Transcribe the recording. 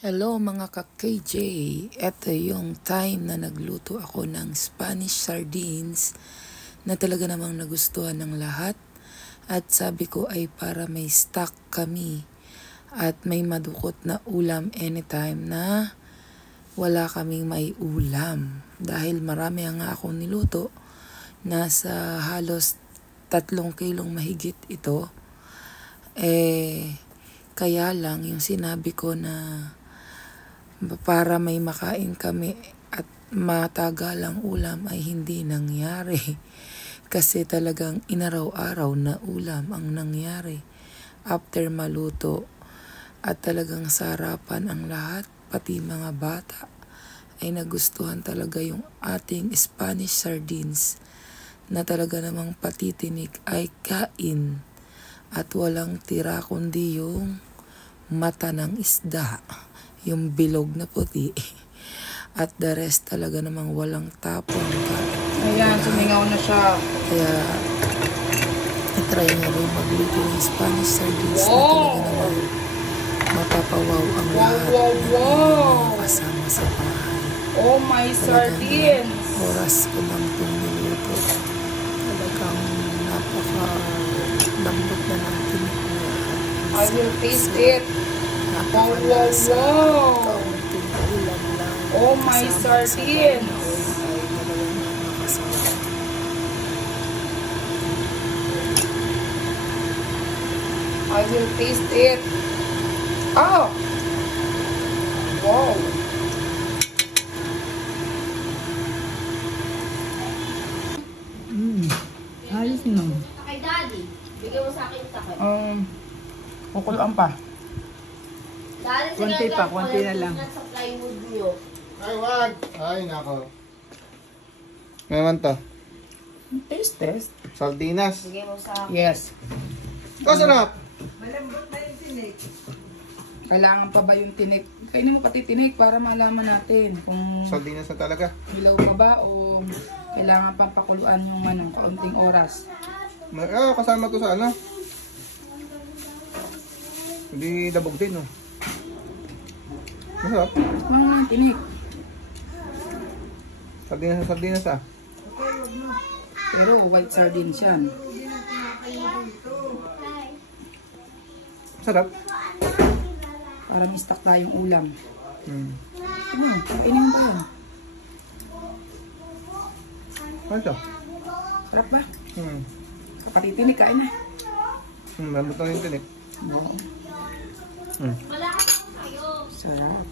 Hello mga ka-KJ, eto yung time na nagluto ako ng Spanish sardines na talaga namang nagustuhan ng lahat. At sabi ko ay para may stock kami at may madukot na ulam anytime na wala kaming may ulam. Dahil marami nga akong niluto, nasa halos 3 kilong mahigit ito. Kaya lang yung sinabi ko na para may makain kami at matagalang ulam ay hindi nangyari. Kasi talagang inaraw-araw na ulam ang nangyari after maluto. At talagang sarapan ang lahat, pati mga bata ay nagustuhan talaga yung ating Spanish sardines na talaga namang patitinik ay kain at walang tira kundi yung mata ng isda, yung bilog na puti. At the rest talaga namang walang tapon. Ayan, sumingaw na siya. Kaya itry niya rin magluto ng Spanish sardines na talaga namang mapapawaw ang lahat ng mga kasama sa bahay. Oh my sardines! Oras ko lang itong niluto. Talagang napaka-lambot na ng tinik niya. I will taste it. Wow, wow, wow! Oh my sardines! I will taste it. Oh! Wow! Ayos na. Kay Daddy, bigyan mo sa akin yung takot. Kukulaan pa. Daddy, Konti pa, konti na lang. Sa plywood nyo. Ay, wag! Ay, nako. Ngayon to. Test. Sardinas. Bigyan mo sa akin. Yes. Sarap! Malambot na yung tinik. Kailangan pa ba yung tinik? Kainin mo pati tinik para malaman natin kung Sardinas na talaga. hilaw pa ba o kailangan pang pakuluan yung kaunting oras. Kasama to sa ano. Hindi dabog din, no? Masarap. Mga tinik. Sardinas ah. Pero white sardines yan. Sarap. Para may stock tayong ulam. Kainin mo pa yun. Ano siya? Sarap ba? Kapatid tinik, kain na. Lambot na yung tinik. Oo. Malakas kayo. Sarap.